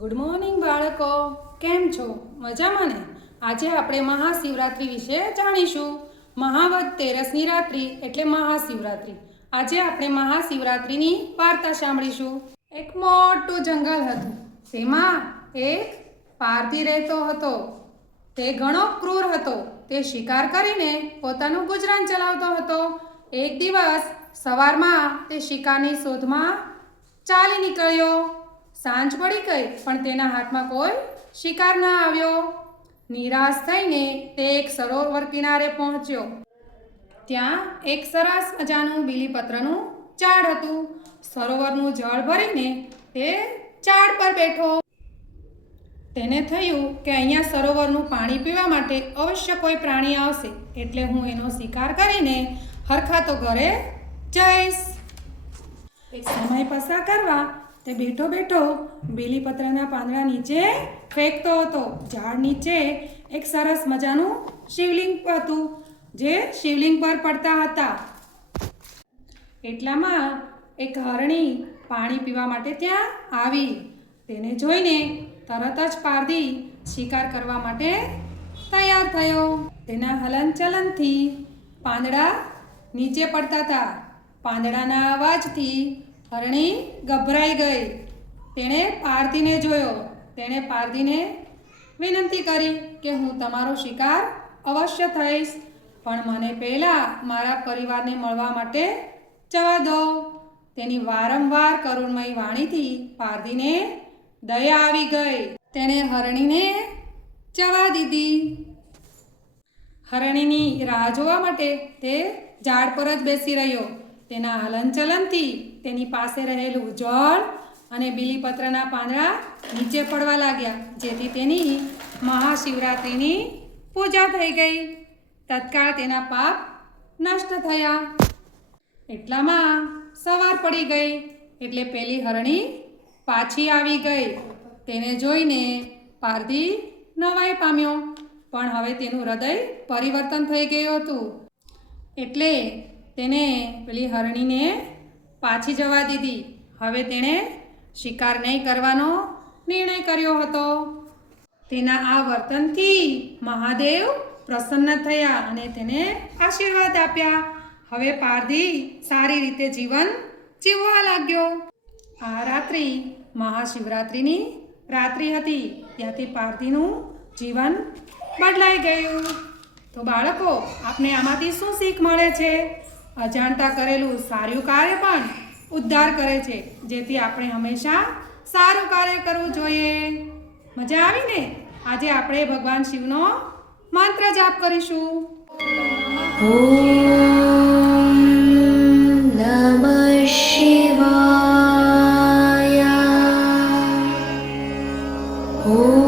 Good morning બાળકો. કેમ છો? મજામાં ને? આજે આપણે મહાશિવરાત્રિ વિશે જાણીશું. મહાવત તેરસની રાત્રિ એટલે મહાશિવરાત્રિ. આજે આપણે મહાશિવરાત્રિની વાર્તા સાંભળીશું. એક મોટું જંગલ હતું. તેમાં એક પારથી રહેતો હતો. તે ઘણો ક્રૂર હતો. તે શિકાર કરીને પોતાનું ગુજરાન ચલાવતો હતો. એક દિવસ સવારમાં તે શિકારની શોધમાં ચાલી નીકળ્યો. સાંજ પડી ગઈ, પણ તેના હાથમાં કોઈ શિકાર ન આવ્યો. નિરાશ થઈને તે એક સરોવર કિનારે પહોંચ્યો. ત્યાં એક સરસ મજાનું બીલીપત્રનું ઝાડ હતું. સરોવરનું જળ ભરીને તે ઝાડ પર બેઠો. તેને થયું કે અહીંયા સરોવરનું પાણી પીવા માટે અવશ્ય કોઈ પ્રાણી આવશે, એટલે હું એનો શિકાર કરીને હરખાતો ઘરે જઈશ. સમય પસાર કરવા તે બેઠો બેઠો બેલીપત્રના પાંદડા નીચે ફેંકતો હતો. ઝાડ નીચે એક સરસ મજાનું શિવલિંગ હતું, જે શિવલિંગ પર પડતા હતા. એટલામાં એક હરણી પાણી પીવા માટે ત્યાં આવી. તેને જોઈને તરત જ પારધી શિકાર કરવા માટે તૈયાર થયો. તેના હલનચલનથી પાંદડા નીચે પડતા હતા. પાંદડાના અવાજથી હરણી ગભરાઈ ગઈ. તેણે પારધીને જોયો. તેણે પારધીને વિનંતી કરી કે હું તમારો શિકાર અવશ્ય થઈશ, પણ મને પહેલાં મારા પરિવારને મળવા માટે જવા દો. તેની વારંવાર કરુણમય વાણીથી પારધીને દયા આવી ગઈ. તેણે હરણીને જવા દીધી. હરણીની રાહ જોવા માટે તે ઝાડ પર જ બેસી રહ્યો. તેના હલનચલનથી તેની પાસે રહેલું જળ અને બીલીપત્રના પાંદડા નીચે પડવા લાગ્યા, જેથી તેની મહાશિવરાત્રિની પૂજા થઈ ગઈ. તત્કાળ તેના પાપ નષ્ટ થયા. એટલામાં સવાર પડી ગઈ, એટલે પેલી હરણી પાછી આવી ગઈ. તેને જોઈને પારધી નવાઈ પામ્યો, પણ હવે તેનું હૃદય પરિવર્તન થઈ ગયું હતું. એટલે તેને પેલી હરણીને પાછી જવા દીધી. હવે તેણે શિકાર નહીં કરવાનો નિર્ણય કર્યો હતો. તેના આ વર્તનથી મહાદેવ પ્રસન્ન થયા અને તેને આશીર્વાદ આપ્યા. હવે પારધી સારી રીતે જીવન જીવવા લાગ્યો. આ રાત્રિ મહાશિવરાત્રિની રાત્રિ હતી. ત્યાંથી પારધીનું જીવન બદલાઈ ગયું. તો બાળકો, આપને આમાંથી શું શીખ મળે છે? અજાણતા કરેલું સારું કાર્ય પણ ઉદ્ધાર કરે છે, જેથી આપણે હંમેશા સારું કાર્ય કરવું જોઈએ. મજા આવી ને? આજે આપણે ભગવાન શિવનો મંત્ર જાપ કરીશું. ઓમ નમઃ શિવાય. ઓમ